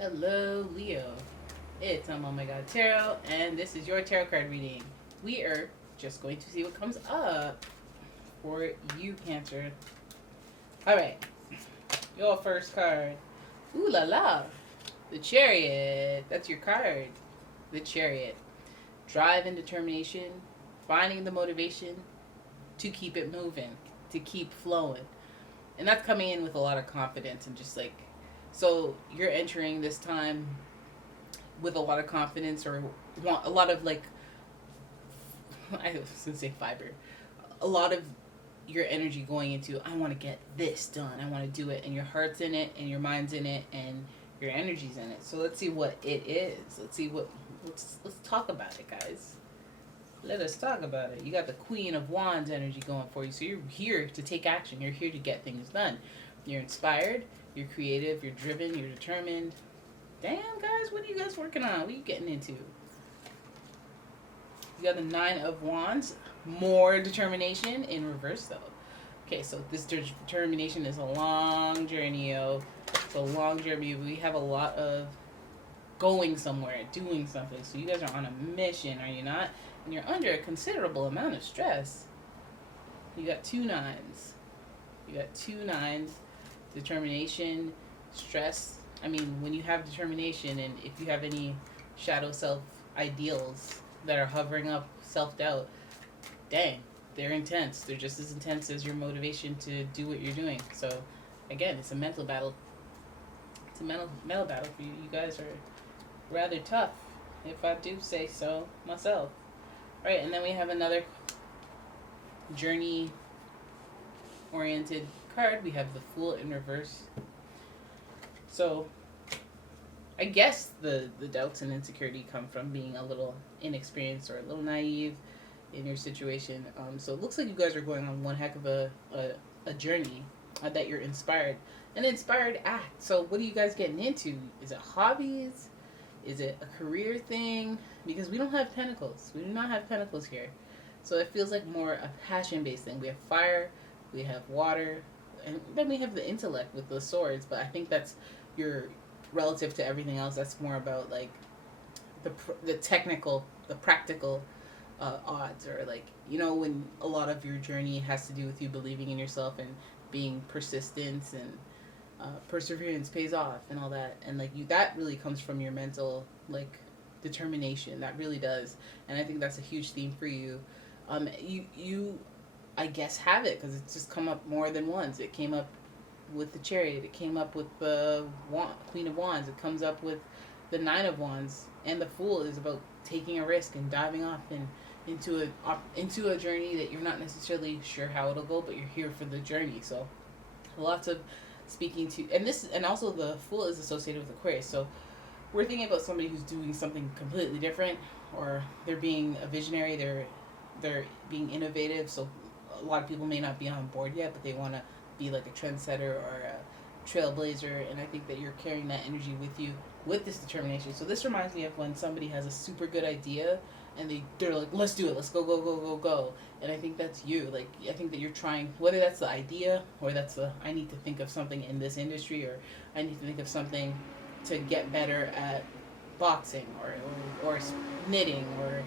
Hello, Leo. It's OMG Tarot, and this is your tarot card reading. We are just going to see what comes up for you, Cancer. All right, your first card. Ooh la la, the Chariot. That's your card. The Chariot. Drive and determination, finding the motivation to keep it moving, to keep flowing, and that's coming in with a lot of confidence and just like, so you're entering this time with a lot of confidence or want a lot of like, I was gonna say fiber, a lot of your energy going into, I want to get this done, I want to do it, and your heart's in it and your mind's in it and your energy's in it. So let's see what it is. Let's see what, let's talk about it, guys. Let us talk about it. You got the Queen of Wands energy going for you. So you're here to take action. You're here to get things done. You're inspired, you're creative, you're driven, you're determined. Damn, guys, what are you guys working on? What are you getting into? You got the Nine of Wands. More determination in reverse, though. Okay, so this determination is a long journey, yo. It's a long journey. We have a lot of going somewhere, doing something. So you guys are on a mission, are you not? And you're under a considerable amount of stress. You got two nines. You got two nines. Determination, stress. I mean, when you have determination, and if you have any shadow self ideals that are hovering up, self doubt, dang, they're intense. They're just as intense as your motivation to do what you're doing. So, again, it's a mental battle. It's a mental battle for you. You guys are rather tough, if I do say so myself. All right, and then we have another journey oriented card. We have the Fool in reverse. So I guess the doubts and insecurity come from being a little inexperienced or a little naive in your situation. So it looks like you guys are going on one heck of a journey, that you're inspired. An inspired act. So what are you guys getting into? Is it hobbies? Is it a career thing? Because we don't have pentacles. We do not have pentacles here. So it feels like more a passion-based thing. We have fire, we have water, and then we have the intellect with the swords. But I think that's your, relative to everything else, that's more about like the technical, the practical odds, or like, you know, when a lot of your journey has to do with you believing in yourself and being persistent, and perseverance pays off and all that, and like you, that really comes from your mental like determination. That really does, and I think that's a huge theme for you. You I guess have it because it's just come up more than once. It came up with the Chariot. It came up with the Queen of Wands. It comes up with the Nine of Wands, and the Fool is about taking a risk and diving off and into a journey that you're not necessarily sure how it'll go, but you're here for the journey. So lots of speaking to, and this, and also the Fool is associated with Aquarius. So we're thinking about somebody who's doing something completely different, or they're being a visionary. They're being innovative. So a lot of people may not be on board yet, but they want to be like a trendsetter or a trailblazer, and I think that you're carrying that energy with you with this determination. So this reminds me of when somebody has a super good idea and they're like, let's do it, let's go go go go go, and I think that's you. Like, I think that you're trying, whether that's the idea or that's the, I need to think of something in this industry, or I need to think of something to get better at boxing, or knitting or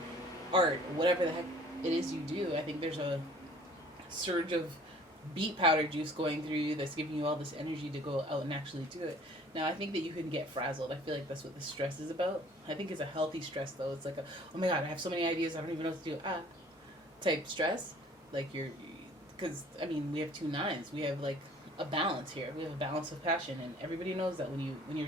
art, whatever the heck it is you do. I think there's a surge of beet powder juice going through you that's giving you all this energy to go out and actually do it. Now, I think that you can get frazzled. I feel like that's what the stress is about. I think it's a healthy stress, though. It's like, oh my god, I have so many ideas, I don't even know what to do. Type stress. Like because, I mean, we have two nines. We have like a balance here. We have a balance of passion, and everybody knows that when you're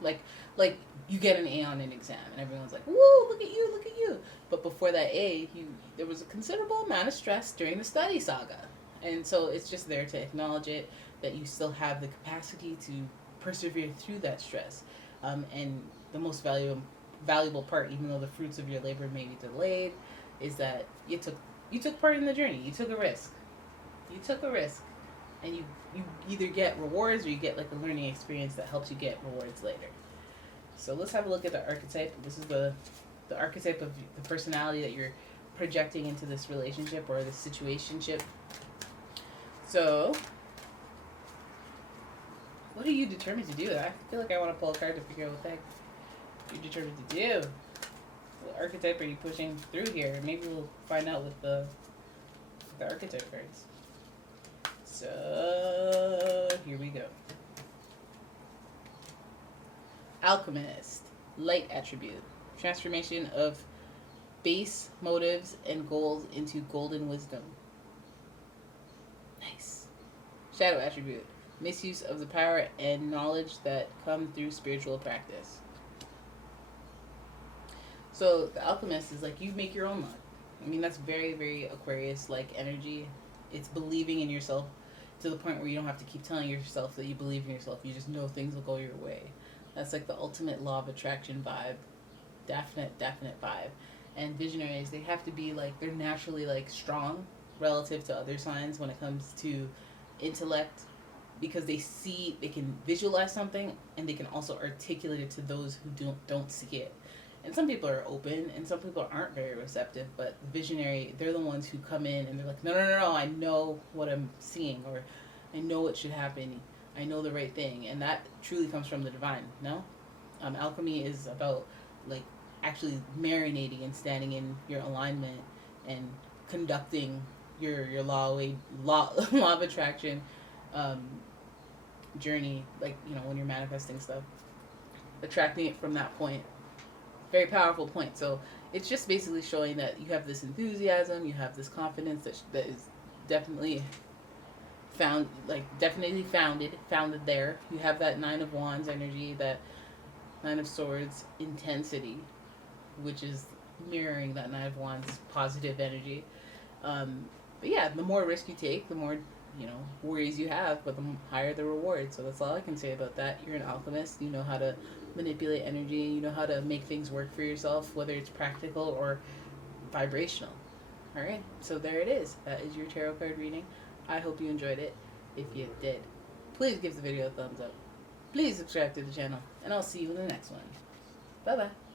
like you get an A on an exam, and everyone's like, woo, look at you, look at you. But before that A, there was a considerable amount of stress during the study saga. And so it's just there to acknowledge it, that you still have the capacity to persevere through that stress. And the most valuable part, even though the fruits of your labor may be delayed, is that you took part in the journey. You took a risk. You took a risk, and you either get rewards or you get like a learning experience that helps you get rewards later. So let's have a look at the archetype. This is the archetype of the personality that you're projecting into this relationship or this situationship. So What are you determined to do? I feel like I want to pull a card to figure out what the heck you're determined to do. What archetype are you pushing through here? Maybe we'll find out with the archetype cards. So here we go. Alchemist, light attribute, transformation of base motives and goals into golden wisdom. Nice. Shadow attribute, misuse of the power and knowledge that come through spiritual practice. So the alchemist is like you make your own luck. I mean, that's very, very Aquarius like energy. It's believing in yourself to the point where you don't have to keep telling yourself that you believe in yourself. You just know things will go your way. That's like the ultimate law of attraction vibe. Definite vibe. And visionaries, they have to be like, they're naturally like strong relative to other signs when it comes to intellect, because they can visualize something and they can also articulate it to those who don't see it. And some people are open and some people aren't very receptive, but the visionary, they're the ones who come in and they're like, no, I know what I'm seeing, or I know what should happen, I know the right thing. And that truly comes from the divine. No, alchemy is about like actually marinating and standing in your alignment and conducting your law of attraction journey, like, you know, when you're manifesting stuff, attracting it from that point. Very powerful point. So it's just basically showing that you have this enthusiasm, you have this confidence that is definitely founded there. You have that Nine of Wands energy, that Nine of Swords intensity, which is mirroring that Nine of Wands positive energy. But yeah, the more risk you take, the more, you know, worries you have, but the higher the reward. So that's all I can say about that. You're an alchemist. You know how to manipulate energy. You know how to make things work for yourself, whether it's practical or vibrational. All right, so there it is. That is your tarot card reading. I hope you enjoyed it. If you did, please give the video a thumbs up. Please subscribe to the channel, and I'll see you in the next one. Bye bye.